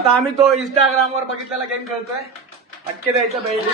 आता आम्ही तो इंस्टाग्राम वर बघितलेला गेम खेळतोय. अटके द्यायचं बैल.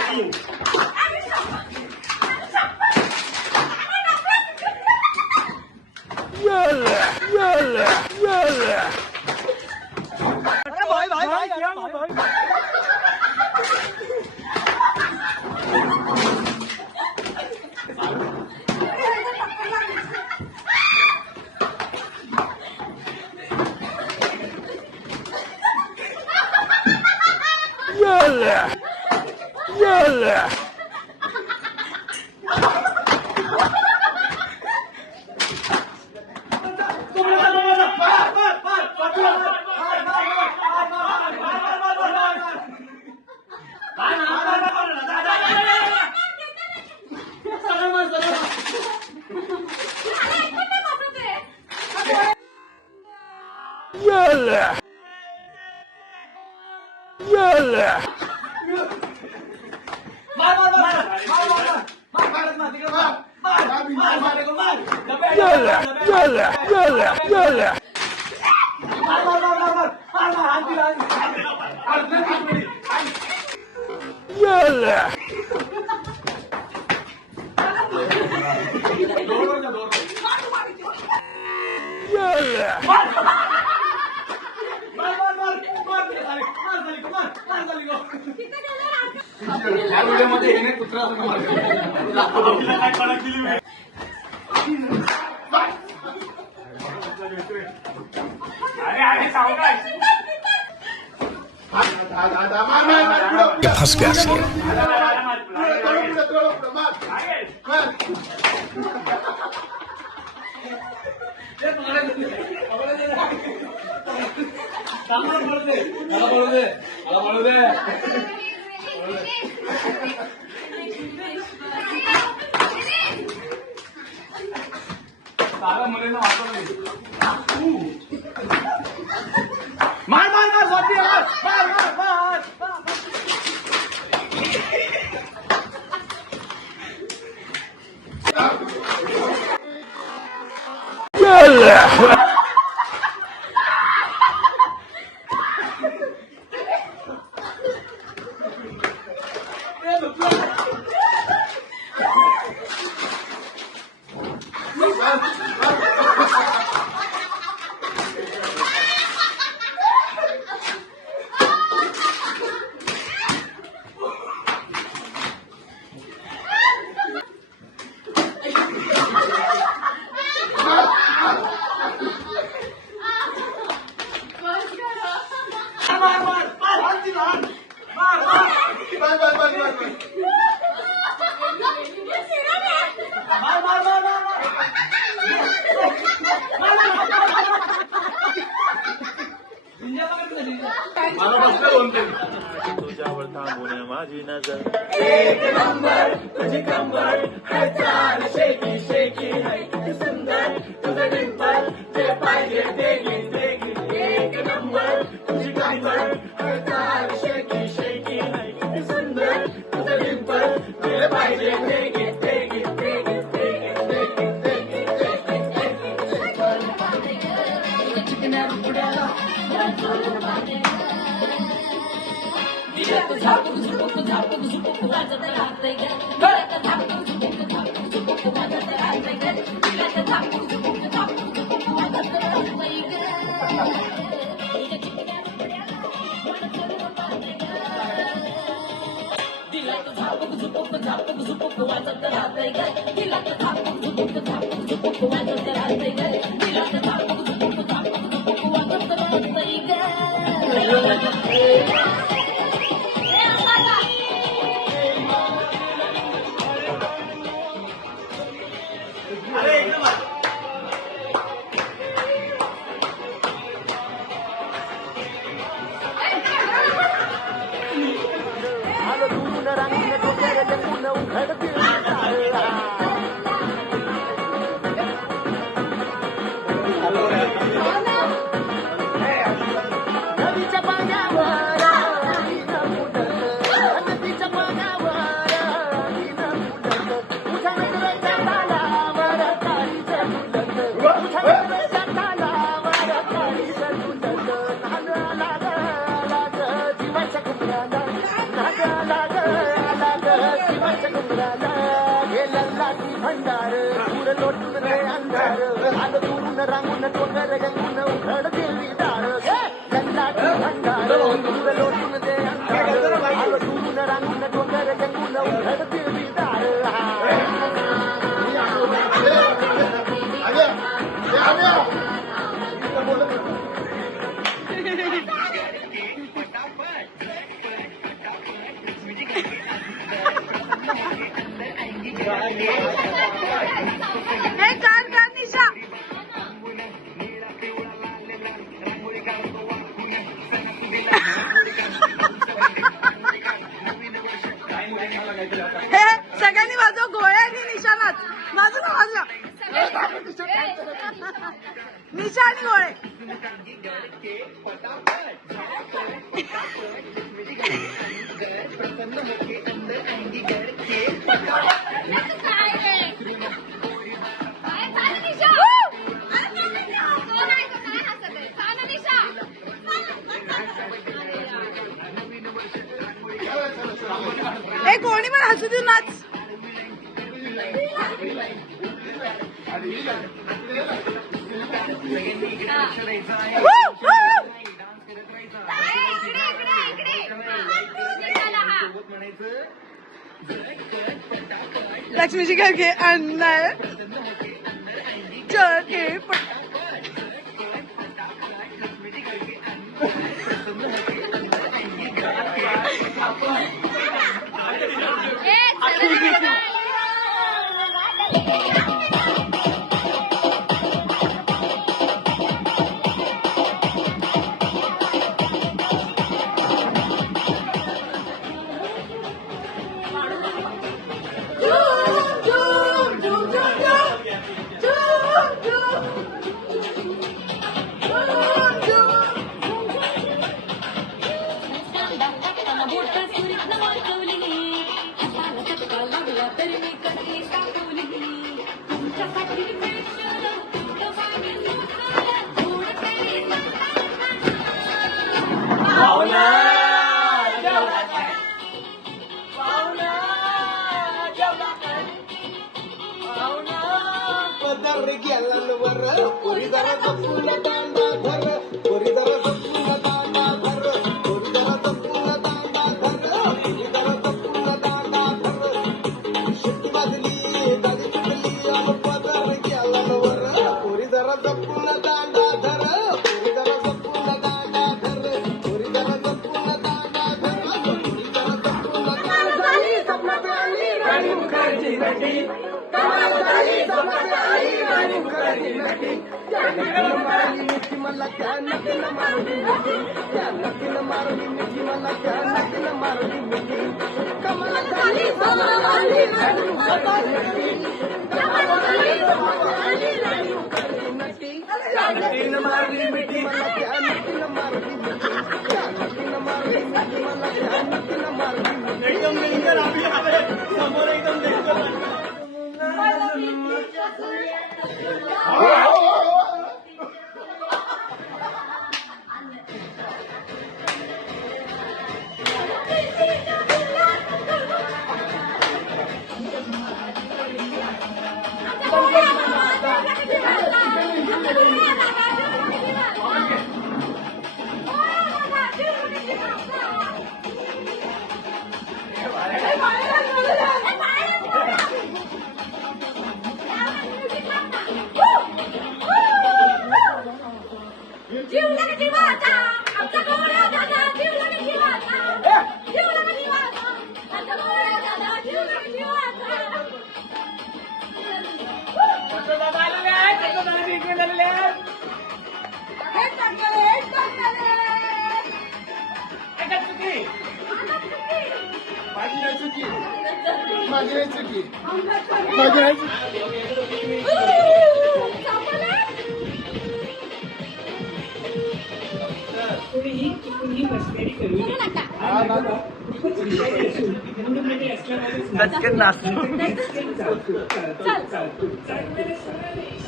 फंस गया सी. तुझ्यावर थांबून माझी नजर एक नंबर तुझी कंबर है चाल शेकी शेकी है किती सुंदर तुझं डिंपल जे पाहिजे ते घेईन एक नंबर तुझी कंबर है चाल शेकी शेकी है किती सुंदर तुझं डिंपल जे पाहिजे ते घेईन झापूक झुपूक झापूक झुपूक वाजत राहतंय ग डोळ्यात झापूक झुपूक झापूक झुपूक वाजत राहतंय ग डोळ्यात झापूक झुपूक झापूक झुपूक वाजत राहतंय ग दिलात झापूक झुपूक झापूक झुपूक वाजत राहतंय ग दिलात झापूक झुपूक झापूक झुपूक वाजत राहतंय ग दिलात झापूक झुपूक झापूक झुपूक वाजत राहतंय ग नदीच्या पाण्यावर रांगून डोंगर गंगून उघड देवी डाळ गंगाची भंडार दूर लोटून दे अंधार आलो दूरून रांगून डोंगर गंगून उघड देवी डाळ हे कान कान निशा हे सगळ्यांनी वाजव गोळ्यांनी निशाणात बाजूला वाजवा निशा आणि गोळे हे कोणी पण हसू देऊ नाच लक्ष्मीची घे अन्नाय चके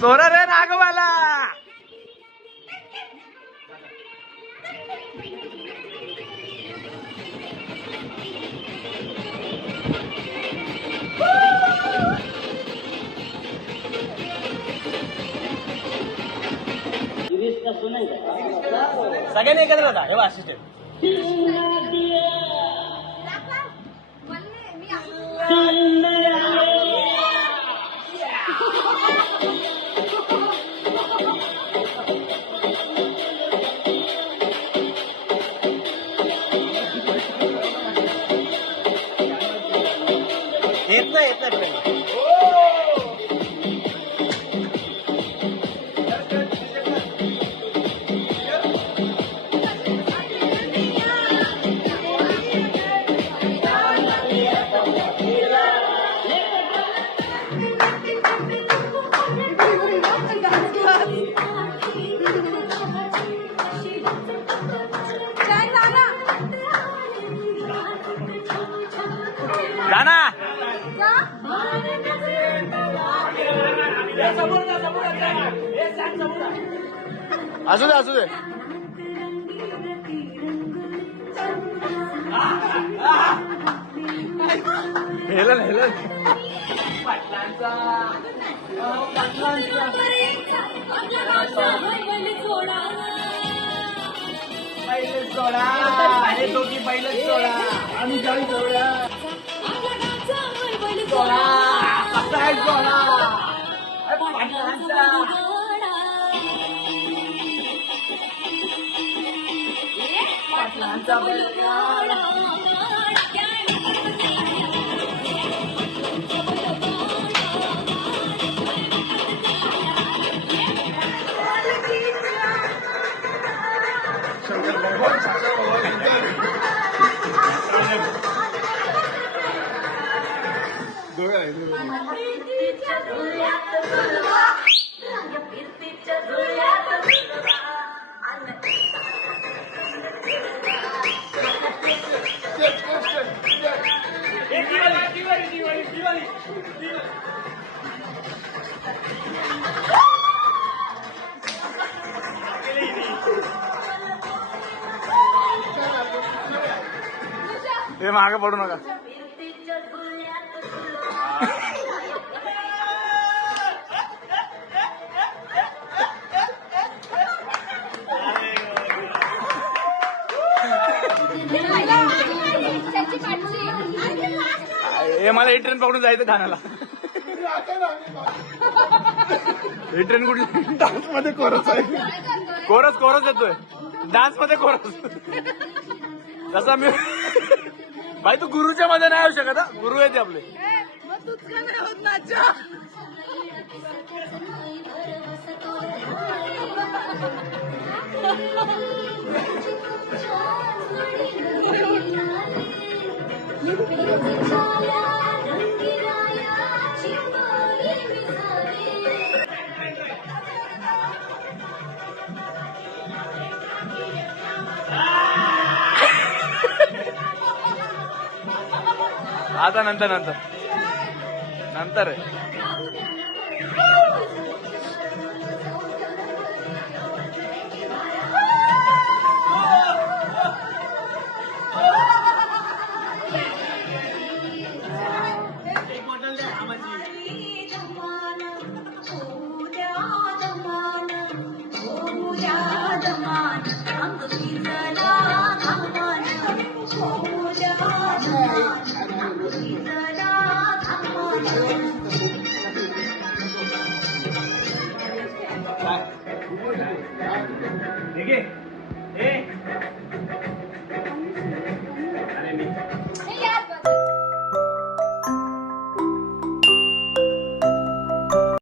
सोरा रे नागवाला सगळ्यांनी एकत्र होता हे असिस्टंट येत नाही प्रेम जाना असू दे असू दे हेलन हेलन पहिले सोडा हे दोघी पहिले सोडा आम्ही जाऊ सोडा सोडा कसा आहे सोडा पाटलांचा पाटलांचा हे मागे पडू नका हे मला ही ट्रेन पकडून जायचं ठाण्याला ही ट्रेन कुठली डान्स मध्ये कोरस आहे कोरस कोरस येतोय डान्स मध्ये कोरस जसा मी भाई तू गुरुच्या मध्ये नाही येऊ शकत गुरु येते आपले आता नंतर नंतर नंतर आहे ठीक आहे